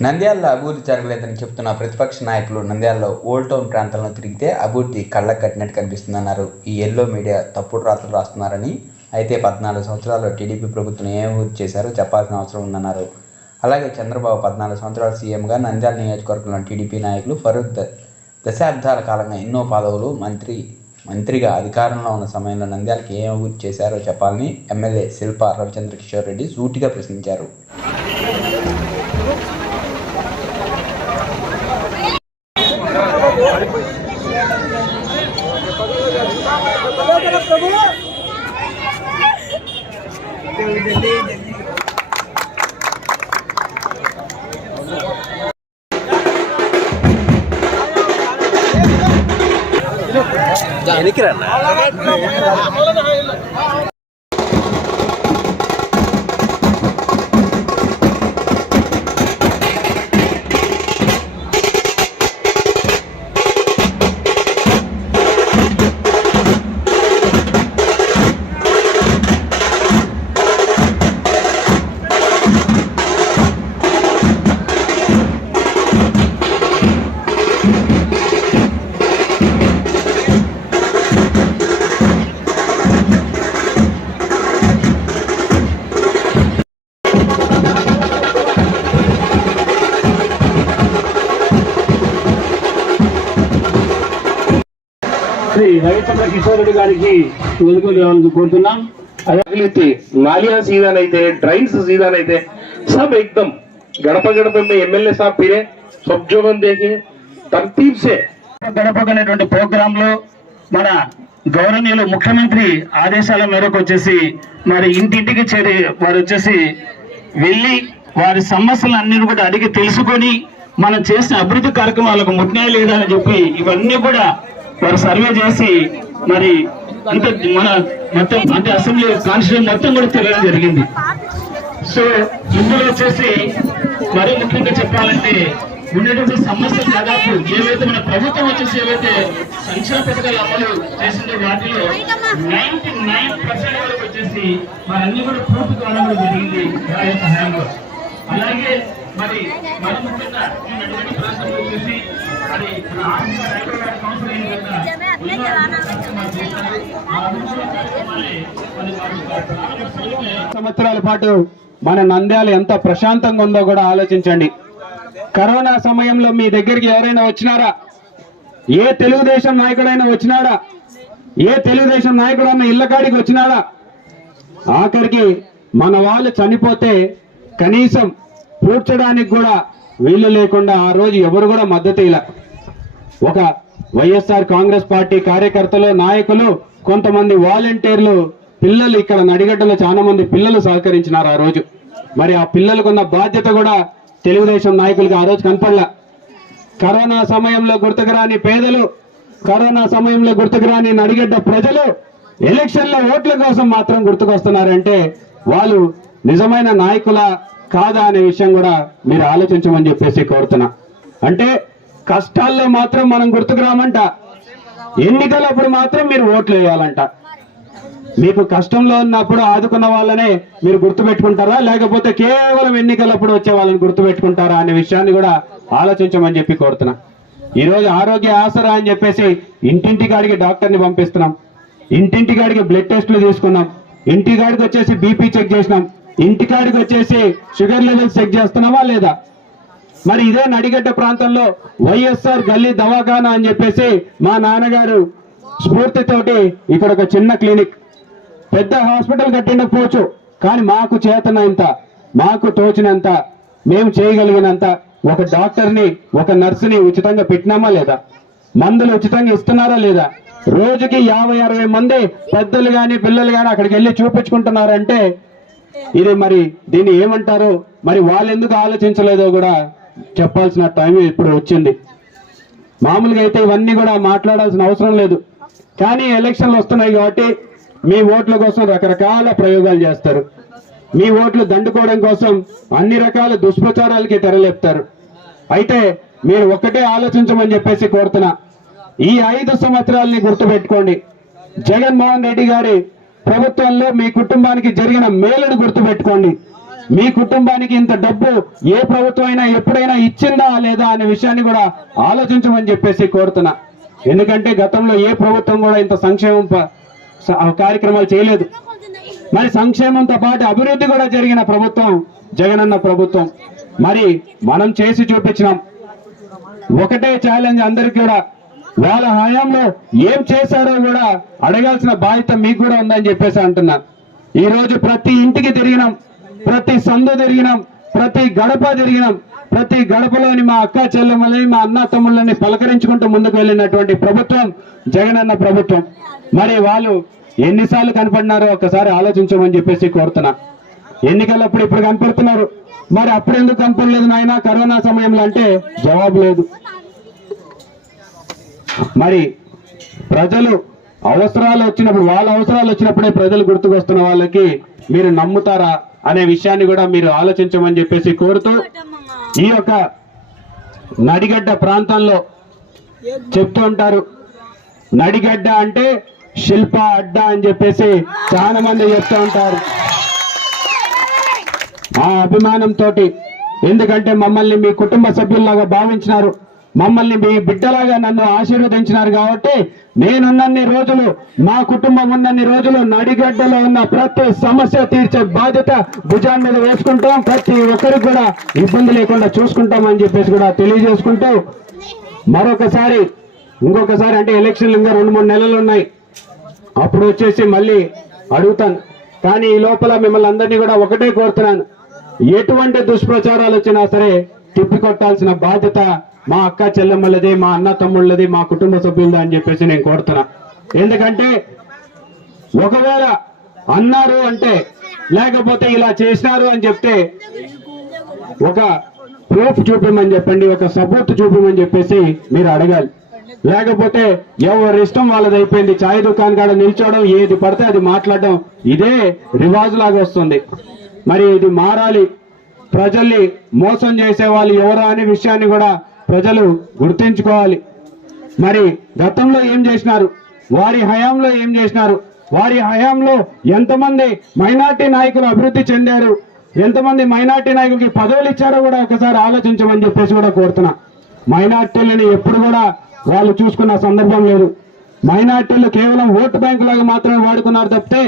నంద్యాలలో అభివృద్ధి జరగలేదని చెప్తున్న ప్రతిపక్ష నాయకులు నంద్యాలలో ఓల్డ్ టౌన్ ప్రాంతాలను తిరిగితే అభివృద్ధి కళ్ళకు కట్టినట్టు కనిపిస్తుందన్నారు. ఈ ఎల్లో మీడియా తప్పుడు రాతలు రాస్తున్నారని అయితే పద్నాలుగు సంవత్సరాల్లో టీడీపీ ప్రభుత్వం ఏం అభివృద్ధి చేశారో చెప్పాల్సిన అవసరం ఉందన్నారు. అలాగే చంద్రబాబు పద్నాలుగు సంవత్సరాలు సీఎంగా నంద్యాల నియోజకవర్గంలో టీడీపీ నాయకులు ఫరూక్ ద- దశాబ్దాల కాలంగా ఎన్నో పదవులు మంత్రి మంత్రిగా అధికారంలో ఉన్న సమయంలో నంద్యాలకి ఏం అభివృద్ధి చేశారో చెప్పాలని ఎమ్మెల్యే శిల్ప రవిచంద్ర కిషోర్ రెడ్డి సూటిగా ప్రశ్నించారు. நிக்கிறேன். రవిచంద్ర కిషోర్ రెడ్డి గారికి వెలుగులు ఇవ్వాలని కోరుతున్నాం अगले नालियां सीधा नहीं थे ड्राइन्स सीधा नहीं थे सब एकदम गड़पा गड़पे में एमएलए साहब फिरे सब जगह देखे तरतीब से గడప అనేటువంటి ప్రోగ్రామ్ లో మన గౌరవనీయులు ముఖ్యమంత్రి ఆదేశాల మేరకు వచ్చేసి మరి ఇంటింటికి చేరి వారు వచ్చేసి వెళ్ళి వారి సమస్యలు అన్ని కూడా అడిగి తెలుసుకొని మనం చేసిన అభివృద్ధి కార్యక్రమాలకు ముట్టినాయి లేదా అని చెప్పి ఇవన్నీ కూడా వారు సర్వే చేసి మరి అంటే మన మొత్తం అంటే అసెంబ్లీ కాన్స్టిట్యూషన్ మొత్తం కూడా తిరగడం జరిగింది. సో ఇందులో వచ్చేసి మరీ ముఖ్యంగా చెప్పాలంటే ఉండేటువంటి సమస్యలు దాదాపు ఏవైతే మన ప్రభుత్వం వచ్చేసి ఏవైతే సంక్షేమ పథకాలు అమలు చేసిందో వాటిలో నైన్టీ నైన్ పర్సెంట్ వరకు వచ్చేసి మరన్నీ కూడా పూర్తి కావడం కూడా జరిగింది నా సహాయంలో అలాగే మరి మరి ముఖ్యంగా ఈ నడిపడి ప్రాంతంలో వచ్చేసి సంవత్సరాల పాటు మన నంద్యాల ఎంత ప్రశాంతంగా ఉందో కూడా ఆలోచించండి. కరోనా సమయంలో మీ దగ్గరికి ఎవరైనా వచ్చినారా? ఏ తెలుగుదేశం నాయకుడైనా వచ్చినాడా ఏ తెలుగుదేశం నాయకుడైనా ఇళ్ళ కాడికి వచ్చినాడా ఆఖరికి మన వాళ్ళు చనిపోతే కనీసం పూడ్చడానికి కూడా వీళ్ళు లేకుండా ఆ రోజు ఎవరు కూడా మద్దతు ఇలా ఒక వైఎస్ఆర్ కాంగ్రెస్ పార్టీ కార్యకర్తలు నాయకులు కొంతమంది వాలంటీర్లు పిల్లలు ఇక్కడ నడిగడ్డలో చాలా మంది పిల్లలు సహకరించినారు ఆ రోజు. మరి ఆ పిల్లలకున్న బాధ్యత కూడా తెలుగుదేశం నాయకులకి ఆ రోజు కనపడలా. కరోనా సమయంలో గుర్తుకురాని పేదలు కరోనా సమయంలో గుర్తుకురాని నడిగడ్డ ప్రజలు ఎలక్షన్ల ఓట్ల కోసం మాత్రం గుర్తుకొస్తున్నారంటే వాళ్ళు నిజమైన నాయకుల కాదా అనే విషయం కూడా మీరు ఆలోచించమని చెప్పేసి కోరుతున్నా. అంటే కష్టాల్లో మాత్రం మనం గుర్తుకు రామంట ఎన్నికలప్పుడు మాత్రం మీరు ఓట్లు వేయాలంట. మీకు కష్టంలో ఉన్నప్పుడు ఆదుకున్న వాళ్ళనే మీరు గుర్తుపెట్టుకుంటారా? లేకపోతే కేవలం ఎన్నికలప్పుడు వచ్చే వాళ్ళని గుర్తుపెట్టుకుంటారా అనే విషయాన్ని కూడా ఆలోచించమని చెప్పి కోరుతున్నా. ఈరోజు ఆరోగ్య ఆసరా అని చెప్పేసి ఇంటింటి కాడికి డాక్టర్ని పంపిస్తున్నాం. ఇంటింటి కాడికి బ్లడ్ టెస్టులు తీసుకున్నాం. ఇంటి కాడికి వచ్చేసి బీపీ చెక్ చేసినాం. ఇంటికాడికి వచ్చేసి షుగర్ లెవెల్స్ చెక్ చేస్తున్నామా లేదా? మరి ఇదే నడిగడ్డ ప్రాంతంలో వైఎస్ఆర్ గల్లీ దవాఖానా అని చెప్పేసి మా నాన్నగారు స్ఫూర్తితోటి ఇక్కడ ఒక చిన్న క్లినిక్. పెద్ద హాస్పిటల్ కట్టిండకపోవచ్చు కానీ మాకు చేతనంత మాకు తోచినంత మేము చేయగలిగినంత ఒక డాక్టర్ని ఒక నర్సుని ఉచితంగా పెట్టినామా లేదా? మందులు ఉచితంగా ఇస్తున్నారా లేదా? రోజుకి యాభై అరవై మంది పెద్దలు కానీ పిల్లలు కానీ అక్కడికి వెళ్ళి చూపించుకుంటున్నారంటే ఇది మరి దీన్ని ఏమంటారు మరి వాళ్ళు ఎందుకు ఆలోచించలేదో కూడా చెప్పాల్సిన టైం ఇప్పుడు వచ్చింది. మామూలుగా అయితే ఇవన్నీ కూడా మాట్లాడాల్సిన అవసరం లేదు. కానీ ఎలక్షన్లు వస్తున్నాయి కాబట్టి మీ ఓట్ల కోసం రకరకాల ప్రయోగాలు చేస్తారు. మీ ఓట్లు దండుకోవడం కోసం అన్ని రకాల దుష్ప్రచారాలకి తెరలేపుతారు. అయితే మీరు ఒక్కటే ఆలోచించమని చెప్పేసి కోరుతున్నా ఈ ఐదు సంవత్సరాలని గుర్తుపెట్టుకోండి. జగన్మోహన్ రెడ్డి గారి ప్రభుత్వంలో మీ కుటుంబానికి జరిగిన మేలును గుర్తుపెట్టుకోండి. మీ కుటుంబానికి ఇంత డబ్బు ఏ ప్రభుత్వం అయినా ఎప్పుడైనా ఇచ్చిందా లేదా అనే విషయాన్ని కూడా ఆలోచించమని చెప్పేసి కోరుతున్నా. ఎందుకంటే గతంలో ఏ ప్రభుత్వం కూడా ఇంత సంక్షేమం ప- కార్యక్రమాలు చేయలేదు. మరి సంక్షేమంతో పాటు అభివృద్ధి కూడా జరిగిన ప్రభుత్వం జగనన్న ప్రభుత్వం. మరి మనం చేసి చూపించినాం. ఒకటే ఛాలెంజ్ అందరికి కూడా వాళ్ళ హయాంలో ఏం చేశారో కూడా అడగాల్సిన బాధ్యత మీకు కూడా ఉందని చెప్పేసి అంటున్నా. ఈ రోజు ప్రతి ఇంటికి తిరిగినాం ప్రతి సందు తిరిగినాం ప్రతి గడప తిరిగినాం ప్రతి గడపలోని మా అక్క చెల్లెమ్మలని మా అన్న తమ్ముళ్ళని పలకరించుకుంటూ ముందుకు వెళ్ళినటువంటి ప్రభుత్వం జగనన్న ప్రభుత్వం. మరి వాళ్ళు ఎన్నిసార్లు కనపడినారో ఒకసారి ఆలోచించమని చెప్పేసి కోరుతున్నా. ఎన్నికలప్పుడు ఇప్పుడు కనపడుతున్నారు. మరి అప్పుడు ఎందుకు కనపడలేదు నాయన? కరోనా సమయంలో అంటే జవాబు లేదు. మరి ప్రజలు అవసరాలు వచ్చినప్పుడు వాళ్ళ అవసరాలు వచ్చినప్పుడే ప్రజలు గుర్తుకొస్తున్న వాళ్ళకి మీరు నమ్ముతారా అనే విషయాన్ని కూడా మీరు ఆలోచించమని చెప్పేసి కోరుతూ ఈ యొక్క నడిగడ్డ ప్రాంతంలో చెప్తూ ఉంటారు. నడిగడ్డ అంటే శిల్ప అడ్డ అని చెప్పేసి చాలా మంది చెప్తూ ఉంటారు. ఆ అభిమానంతో ఎందుకంటే మమ్మల్ని మీ కుటుంబ సభ్యుల్లాగా భావించినారు. మమ్మల్ని మీ బిడ్డలాగా నన్ను ఆశీర్వదించినారు కాబట్టి నేనున్నన్ని రోజులు మా కుటుంబం ఉన్నన్ని రోజులు నడిగడ్డలో ఉన్న ప్రతి సమస్య తీర్చే బాధ్యత భుజాన్ మీద వేసుకుంటాం. ప్రతి ఒక్కరికి కూడా ఇబ్బంది లేకుండా చూసుకుంటామని చెప్పేసి కూడా తెలియజేసుకుంటూ మరొకసారి ఇంకొకసారి అంటే ఎలక్షన్లు ఇంకా రెండు మూడు నెలలు ఉన్నాయి. అప్పుడు వచ్చేసి మళ్ళీ అడుగుతాను. కానీ ఈ లోపల మిమ్మల్ని అందరినీ కూడా ఒకటే కోరుతున్నాను. ఎటువంటి దుష్ప్రచారాలు వచ్చినా సరే తిప్పికొట్టాల్సిన బాధ్యత మా అక్క చెల్లెమ్మలది మా అన్న తమ్ముళ్ళది మా కుటుంబ సభ్యులది అని చెప్పేసి నేను కోరుతున్నా. ఎందుకంటే ఒకవేళ అన్నారు అంటే లేకపోతే ఇలా చేసినారు అని చెప్తే ఒక ప్రూఫ్ చూపిమని చెప్పండి ఒక సపోర్ట్ చూపిమని చెప్పేసి మీరు అడగాలి. లేకపోతే ఎవరి ఇష్టం వాళ్ళది అయిపోయింది చాయ్ దుకాణం కాడ నిల్చోవడం ఏది పడితే అది మాట్లాడడం ఇదే రివాజ్ లాగా వస్తుంది. మరి ఇది మారాలి. ప్రజల్ని మోసం చేసే వాళ్ళు ఎవరు అనే విషయాన్ని కూడా ప్రజలు గుర్తించుకోవాలి. మరి గతంలో ఏం చేసినారు? వారి హయాంలో ఏం చేసినారు? వారి హయాంలో ఎంతమంది మైనార్టీ నాయకులు అభివృద్ధి చెందారు? ఎంతమంది మైనార్టీ నాయకులకి పదవులు ఇచ్చారో కూడా ఒకసారి ఆలోచించమని చెప్పేసి కూడా కోరుతున్నా. మైనార్టీలని ఎప్పుడు కూడా వాళ్ళు చూసుకున్న సందర్భం లేదు. మైనార్టీలు కేవలం ఓటు బ్యాంకు లాగా మాత్రమే వాడుకున్నారు తప్పితే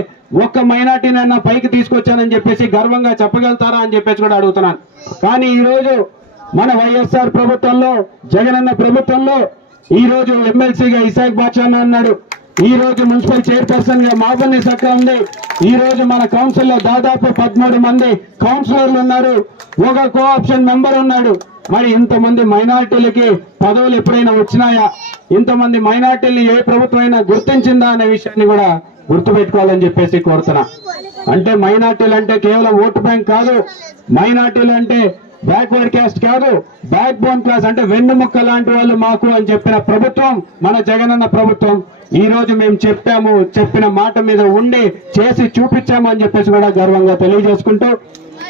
ఒక్క మైనార్టీనైనా పైకి తీసుకొచ్చానని చెప్పేసి గర్వంగా చెప్పగలుగుతారా అని చెప్పేసి కూడా అడుగుతున్నాను. కానీ ఈరోజు మన వైఎస్ఆర్ ప్రభుత్వంలో జగనన్న ప్రభుత్వంలో ఈ రోజు ఎమ్మెల్సీగా ఇసాక్ బాచాన్ అన్నాడు. ఈ రోజు మున్సిపల్ చైర్పర్సన్గా మాబన్ని సక్క ఉంది. ఈ రోజు మన కౌన్సిల్లో దాదాపు పదమూడు మంది కౌన్సిలర్లు ఉన్నారు. ఒక కోఆప్షన్ మెంబర్ ఉన్నాడు. మరి ఇంతమంది మైనార్టీలకి పదవులు ఎప్పుడైనా వచ్చినాయా? ఇంతమంది మైనార్టీలు ఏ ప్రభుత్వం అయినా గుర్తించిందా అనే విషయాన్ని కూడా గుర్తుపెట్టుకోవాలని చెప్పేసి కోరుతున్నా. అంటే మైనార్టీలు అంటే కేవలం ఓటు బ్యాంక్ కాదు. మైనార్టీలు అంటే బ్యాక్వర్డ్ క్యాస్ట్ కాదు బ్యాక్ బోన్ క్లాస్ అంటే వెన్నుముక్క లాంటి వాళ్ళు మాకు అని చెప్పిన ప్రభుత్వం మన జగనన్న ప్రభుత్వం ఈ రోజు మేము చెప్పాము చెప్పిన మాట మీద ఉండి చేసి చూపించాము అని చెప్పేసి కూడా గర్వంగా తెలియజేసుకుంటూ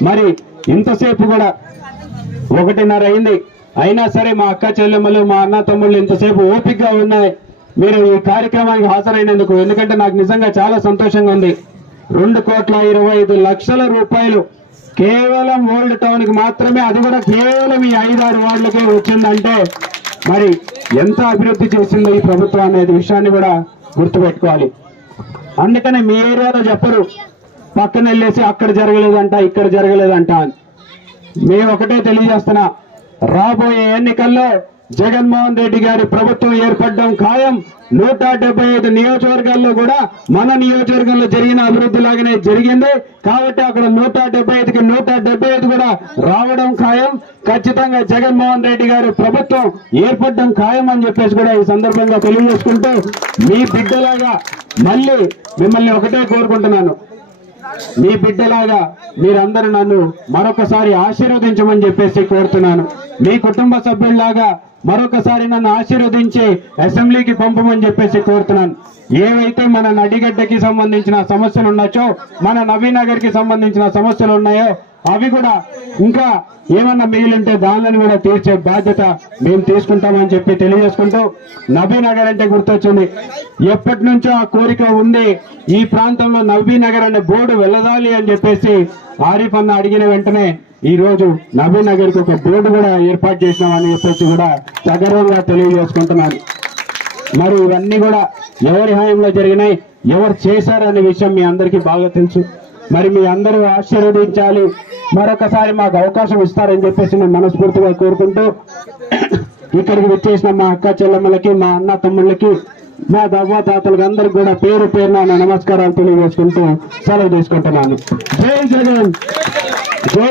మరి ఇంతసేపు కూడా ఒకటిన్నర అయింది. అయినా సరే మా అక్క చెల్లెమ్మలు మా అన్న తమ్ముళ్ళు ఇంతసేపు ఓపికగా ఉన్నాయి. మీరు ఈ కార్యక్రమానికి హాజరైనందుకు ఎందుకంటే నాకు నిజంగా చాలా సంతోషంగా ఉంది. రెండు కోట్ల ఇరవై ఐదు లక్షల రూపాయలు కేవలం ఓల్డ్ టౌన్కి మాత్రమే అది కూడా కేవలం ఈ ఐదారు వార్డులకే వచ్చిందంటే మరి ఎంత అభివృద్ధి చేసిందో ఈ ప్రభుత్వం అనేది విషయాన్ని కూడా గుర్తుపెట్టుకోవాలి. అందుకనే మీ ఏరియాలో చెప్పరు పక్కన వెళ్ళేసి అక్కడ జరగలేదంట ఇక్కడ జరగలేదంట అని. మేము ఒకటే తెలియజేస్తున్నా రాబోయే ఎన్నికల్లో జగన్మోహన్ రెడ్డి గారి ప్రభుత్వం ఏర్పడడం ఖాయం. నూట డెబ్బై ఐదు నియోజకవర్గాల్లో కూడా మన నియోజకవర్గంలో జరిగిన అభివృద్ధి లాగానే జరిగింది. కాబట్టి అక్కడ నూట డెబ్బై ఐదుకి నూట డెబ్బై ఐదు కూడా రావడం ఖాయం. ఖచ్చితంగా జగన్మోహన్ రెడ్డి గారి ప్రభుత్వం ఏర్పడడం ఖాయం అని చెప్పేసి కూడా ఈ సందర్భంగా తెలియజేసుకుంటూ మీ బిడ్డలాగా మళ్ళీ మిమ్మల్ని ఒకటే కోరుకుంటున్నాను. మీ బిడ్డలాగా మీరందరూ నన్ను మరొకసారి ఆశీర్వదించమని చెప్పేసి కోరుతున్నాను. మీ కుటుంబ సభ్యుల్లాగా మరొకసారి నన్ను ఆశీర్వదించి అసెంబ్లీకి పంపమని చెప్పేసి కోరుతున్నాను. ఏవైతే మన నడిగడ్డకి సంబంధించిన సమస్యలు ఉన్నాయో మన నవీనగర్కి సంబంధించిన సమస్యలు ఉన్నాయో అవి కూడా ఇంకా ఏమన్నా మిగిలింటే దానిని కూడా తీర్చే బాధ్యత మేము తీసుకుంటామని చెప్పి తెలియజేసుకుంటూ నబీనగర్ అంటే గుర్తొచ్చింది. ఎప్పటి నుంచో ఆ కోరిక ఉంది ఈ ప్రాంతంలో నబీనగర్ అనే బోర్డు వెళ్ళదాలి అని చెప్పేసి ఆరిఫ్ అన్న అడిగిన వెంటనే ఈరోజు రోజు నబీనగర్ ఒక బోర్డు కూడా ఏర్పాటు చేసినామని చెప్పేసి కూడా సగర్వంగా తెలియజేసుకుంటున్నాను. మరి ఇవన్నీ కూడా ఎవరి హయాంలో జరిగినాయి ఎవరు చేశారనే విషయం మీ అందరికీ బాగా తెలుసు. మరి మీ అందరూ ఆశీర్వదించాలి మరొకసారి మాకు అవకాశం ఇస్తారని చెప్పేసి నేను మనస్ఫూర్తిగా కోరుకుంటూ ఇక్కడికి వచ్చేసిన మా అక్క చెల్లెమ్మలకి మా అన్న తమ్ముళ్ళకి మా దవ్వదాతలకు అందరికి కూడా పేరు పేరున నమస్కారాలు తెలియజేసుకుంటూ సెలవు తీసుకుంటున్నాను. జై జగన్! జై